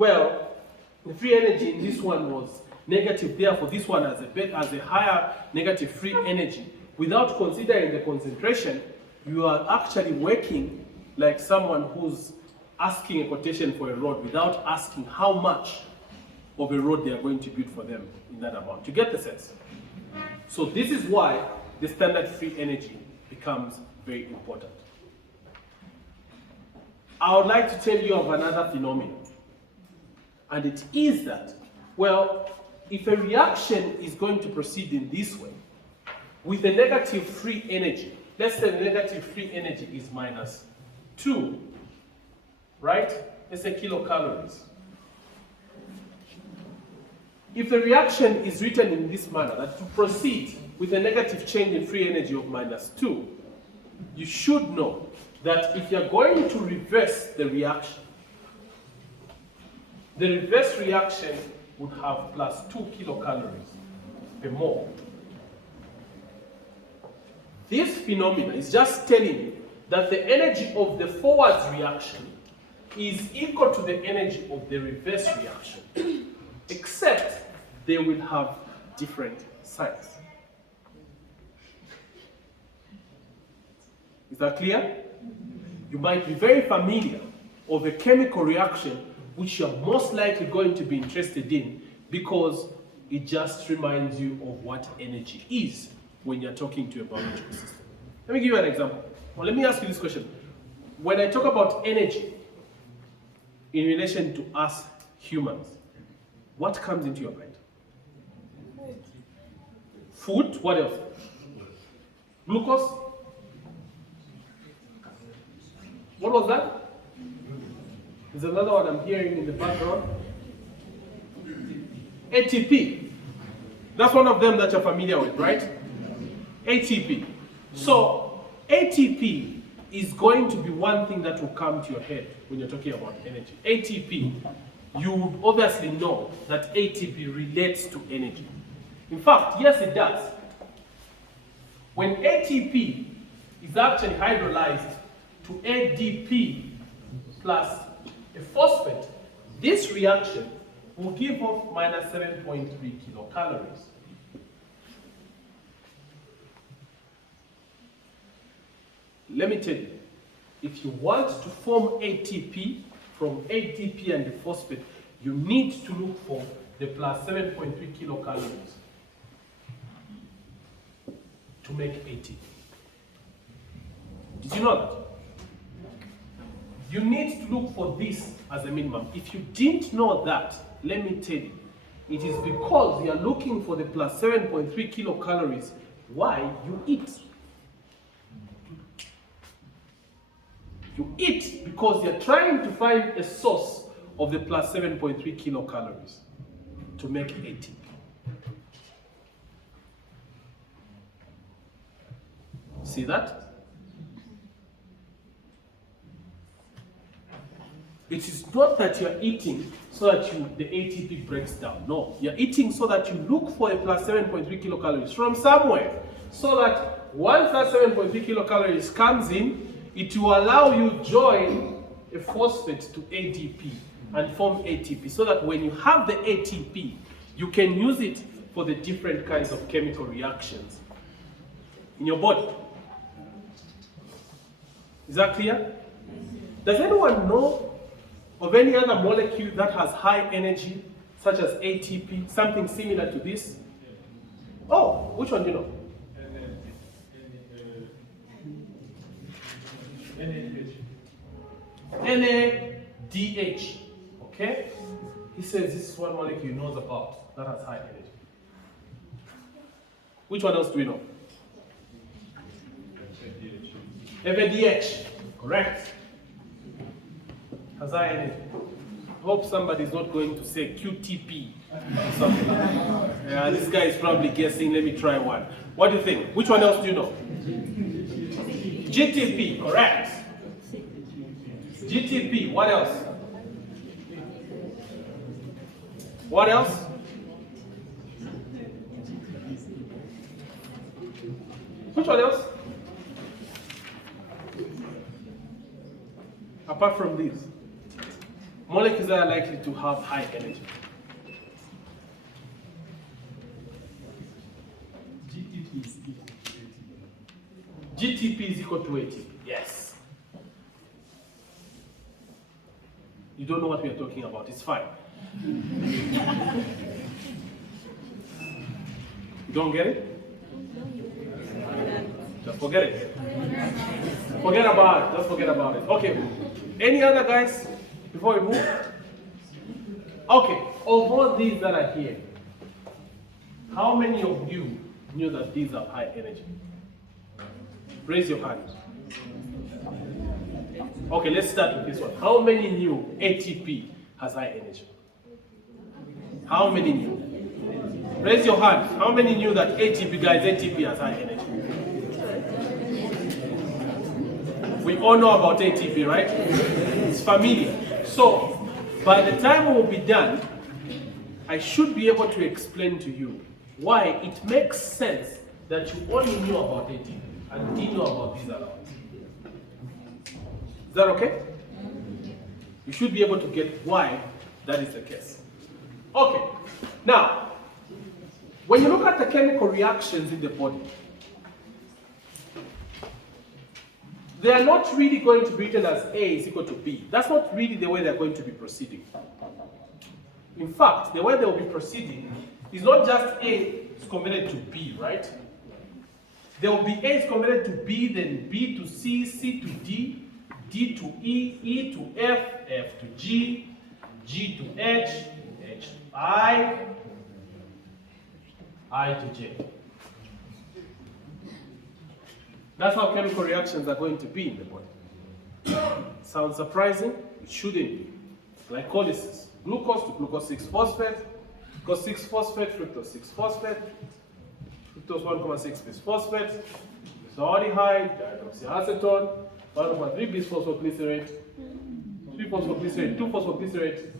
Well, the free energy in this one was negative, therefore this one has a higher negative free energy. Without considering the concentration, you are actually working like someone who's asking a quotation for a road without asking how much of a road they are going to build for them in that amount. You get the sense? So this is why the standard free energy becomes very important. I would like to tell you of another phenomenon. And it is that, well, if a reaction is going to proceed in this way, with a negative free energy, let's say the negative free energy is -2, right? Let's say kilocalories. If the reaction is written in this manner, that to proceed with a negative change in free energy of -2, you should know that if you're going to reverse the reaction, the reverse reaction would have +2 kilocalories per mole. This phenomenon is just telling you that the energy of the forwards reaction is equal to the energy of the reverse reaction, except they will have different signs. Is that clear? You might be very familiar of a chemical reaction which you're most likely going to be interested in because it just reminds you of what energy is when you're talking to a biological system. Let me give you an example. Well, let me ask you this question. When I talk about energy in relation to us humans, what comes into your mind? Food, what else? Glucose? What was that? There's another one I'm hearing in the background. ATP. That's one of them that you're familiar with, right? ATP. So ATP is going to be one thing that will come to your head when you're talking about energy. ATP, you would obviously know that ATP relates to energy. In fact, yes, it does. When ATP is actually hydrolyzed to ADP plus a phosphate, this reaction will give off -7.3 kilocalories. Let me tell you, if you want to form ATP from ADP and the phosphate, you need to look for the +7.3 kilocalories to make ATP. Did you know that? You need to look for this as a minimum. If you didn't know that, let me tell you, it is because you are looking for the +7.3 kilocalories while you eat. You eat because you're trying to find a source of the +7.3 kilocalories to make ATP. See that? It is not that you're eating so that the ATP breaks down. No, you're eating so that you look for a +7.3 kilocalories from somewhere, so that once that 7.3 kilocalories comes in, it will allow you join a phosphate to ADP and form ATP, so that when you have the ATP, you can use it for the different kinds of chemical reactions in your body. Is that clear? Does anyone know of any other molecule that has high energy, such as ATP, something similar to this? Oh, which one do you know? NADH. Okay? He says this is one molecule he knows about that has high energy. Which one else do we know? FADH. Correct. Has high energy. Hope somebody's not going to say QTP or something. Yeah, this guy is probably guessing. Let me try one. What do you think? Which one else do you know? GTP. Correct. GTP. What else? What else? Which one else? Apart from these. molecules that are likely to have high energy? GTP is equal to ATP. Yes. You don't know what we are talking about. It's fine. You don't get it? Just forget it. Forget about it. Just forget about it. Okay. Any other guys before we move? Okay. Of all these that are here, how many of you knew that these are high energy? Raise your hand. Okay, let's start with this one. How many knew ATP has high energy? How many knew? Raise your hand. How many knew that ATP, guys, ATP has high energy? We all know about ATP, right? It's familiar. So, by the time we'll be done, I should be able to explain to you why it makes sense that you only knew about ATP and didn't know about these other ones. Is that okay? You should be able to get why that is the case. Okay. Now, when you look at the chemical reactions in the body, they are not really going to be written as A is equal to B. That's not really the way they're going to be proceeding. In fact, the way they will be proceeding is not just A is converted to B, right? There will be A is converted to B, then B to C, C to D, D to E, E to F, F to G, G to H, H to I to J. That's how chemical reactions are going to be in the body. Sounds surprising? It shouldn't be. Glycolysis. Glucose to glucose 6-phosphate, glucose 6-phosphate, fructose 6-phosphate, fructose 1,6 bisphosphate, aldehyde, dioxyacetone, 1,3 bisphosphoglycerate, 3 phosphoglycerate, 2 phosphoglycerate,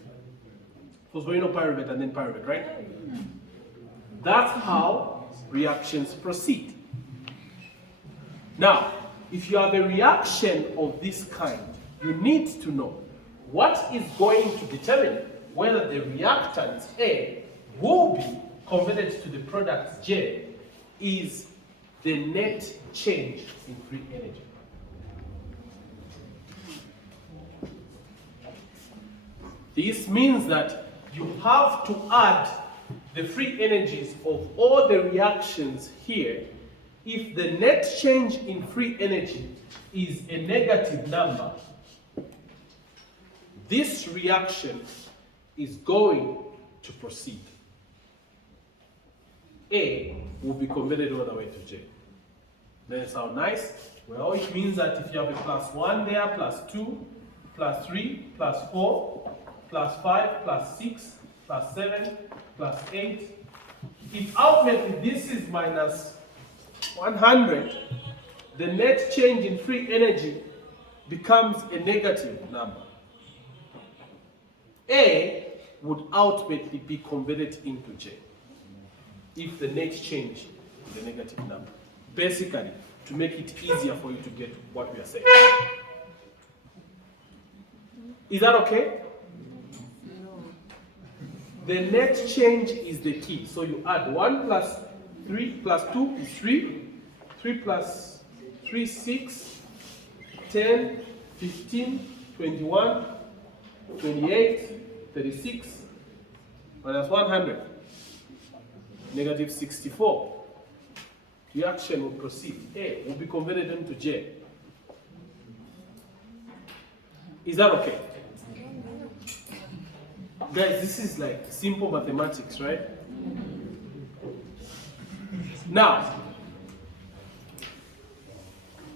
phosphorinopyruvate, and then pyruvate, right? That's how reactions proceed. Now, if you have a reaction of this kind, you need to know what is going to determine whether the reactant A will be converted to the product J is the net change in free energy. This means that you have to add the free energies of all the reactions here. If the net change in free energy is a negative number, this reaction is going to proceed. A will be converted all the way to J. Does that sound nice? Well, it means that if you have a +1 there, +2, +3, +4, +5, +6, +7, +8, if ultimately this is -100, the net change in free energy becomes a negative number. A would ultimately be converted into J if the net change is a negative number. Basically, to make it easier for you to get what we are saying. Is that okay? The net change is the key. So you add 1 + 3 + 2 is 3. 3 + 3, 6. 10, 15, 21, 28, 36, -100, -64. Reaction will proceed. A will be converted into J. Is that okay? Guys, this is like simple mathematics, right? Now,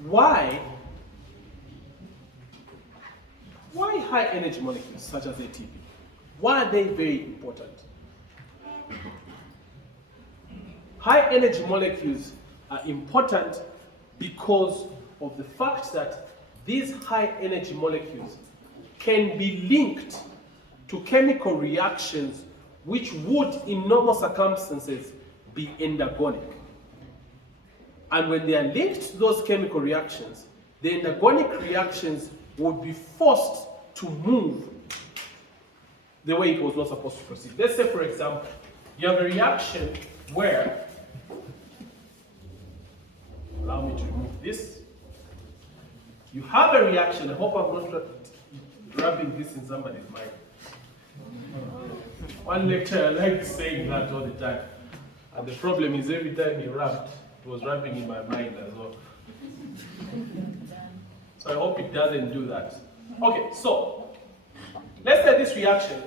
why high energy molecules such as ATP? Why are they very important? High energy molecules are important because of the fact that these high energy molecules can be linked to chemical reactions which would, in normal circumstances, be endergonic. And when they are linked to those chemical reactions, the endergonic reactions would be forced to move the way it was not supposed to proceed. Let's say, for example, you have a reaction where, allow me to remove this. You have a reaction, I hope I'm not rubbing this in somebody's mind. One lecturer liked saying that all the time. And the problem is every time he rubbed, it was rubbing in my mind as well. So I hope it doesn't do that. Okay, so let's say this reaction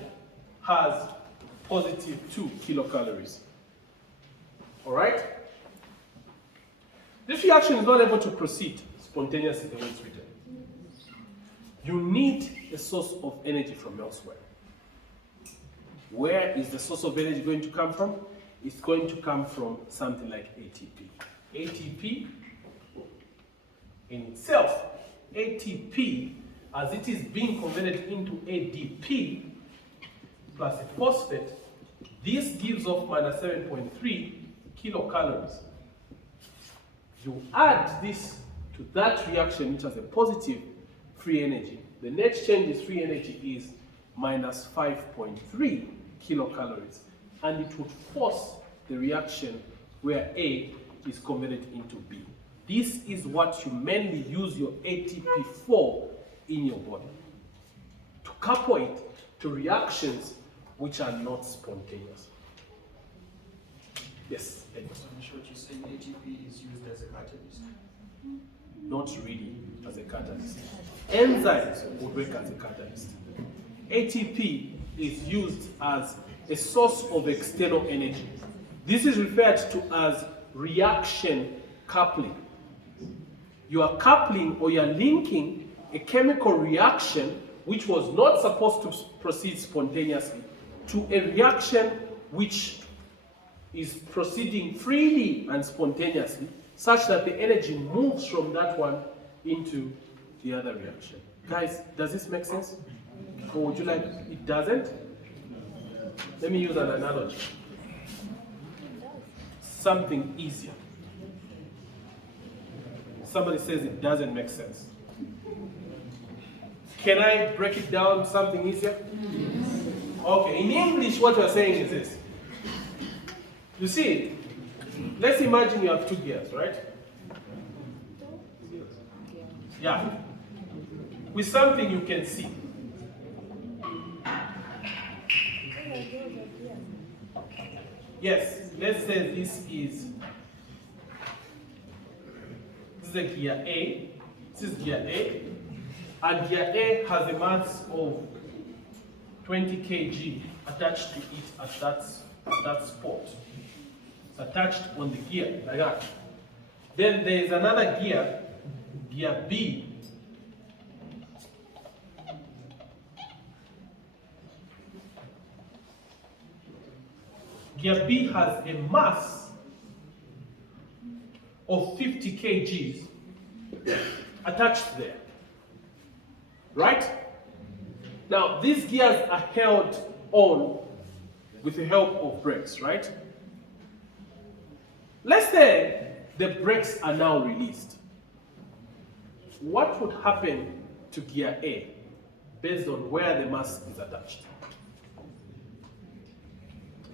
has positive 2 kilocalories. All right? This reaction is not able to proceed spontaneously the way it's written. You need a source of energy from elsewhere. Where is the source of energy going to come from? It's going to come from something like ATP. ATP in itself, ATP, as it is being converted into ADP plus a phosphate, this gives off minus 7.3 kilocalories. You add this to that reaction, which has a positive free energy. The net change in free energy is minus 5.3 kilocalories. And it would force the reaction where A is converted into B. This is what you mainly use your ATP for in your body. To couple it to reactions which are not spontaneous. Yes? So I'm sure you're saying ATP is used as a catalyst. Not really as a catalyst. Enzymes would work as a catalyst. ATP is used as a source of external energy. This is referred to as reaction coupling. You are coupling or you are linking a chemical reaction which was not supposed to proceed spontaneously to a reaction which is proceeding freely and spontaneously, such that the energy moves from that one into the other reaction. Guys, does this make sense? Or would you like, it doesn't? Let me use an analogy. Something easier. Somebody says it doesn't make sense. Can I break it down something easier? Okay, in English what you're saying is this. You see, let's imagine you have 2 gears, right? Yeah. With something you can see. Yes, let's say this is a gear A. This is gear A. And gear A has a mass of 20 kg attached to it at that spot. It's attached on the gear, like that. Then there is another gear, gear B. Gear B has a mass of 50 kgs attached there. Right? Now, these gears are held on with the help of brakes, right? Let's say the brakes are now released. What would happen to gear A based on where the mass is attached?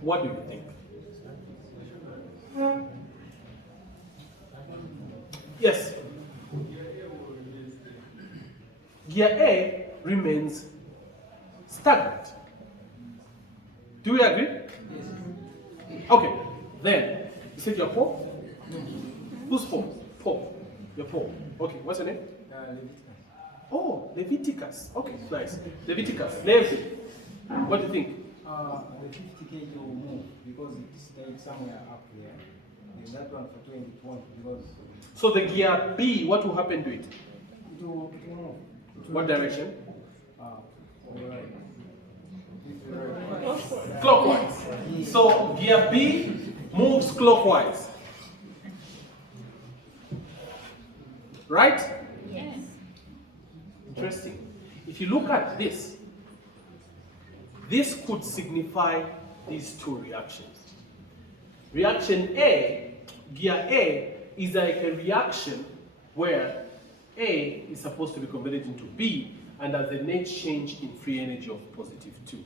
What do you think? Yes. Gear A remains stagnant. Do we agree? Okay, then, you said you're Paul? Who's Paul? Paul. You're Paul. Okay, what's your name? Leviticus. Oh, Leviticus. Okay, nice. Leviticus. Levi. What do you think? The 50 kg will move because it stayed somewhere up there. And that one for 20 because So the gear B, what will happen to it? it will move. What direction? Alright. Clockwise. So gear B moves clockwise. Right? Yes. Interesting. If you look at this, this could signify these 2 reactions. Reaction A, gear A, is like a reaction where A is supposed to be converted into B and has a net change in free energy of +2.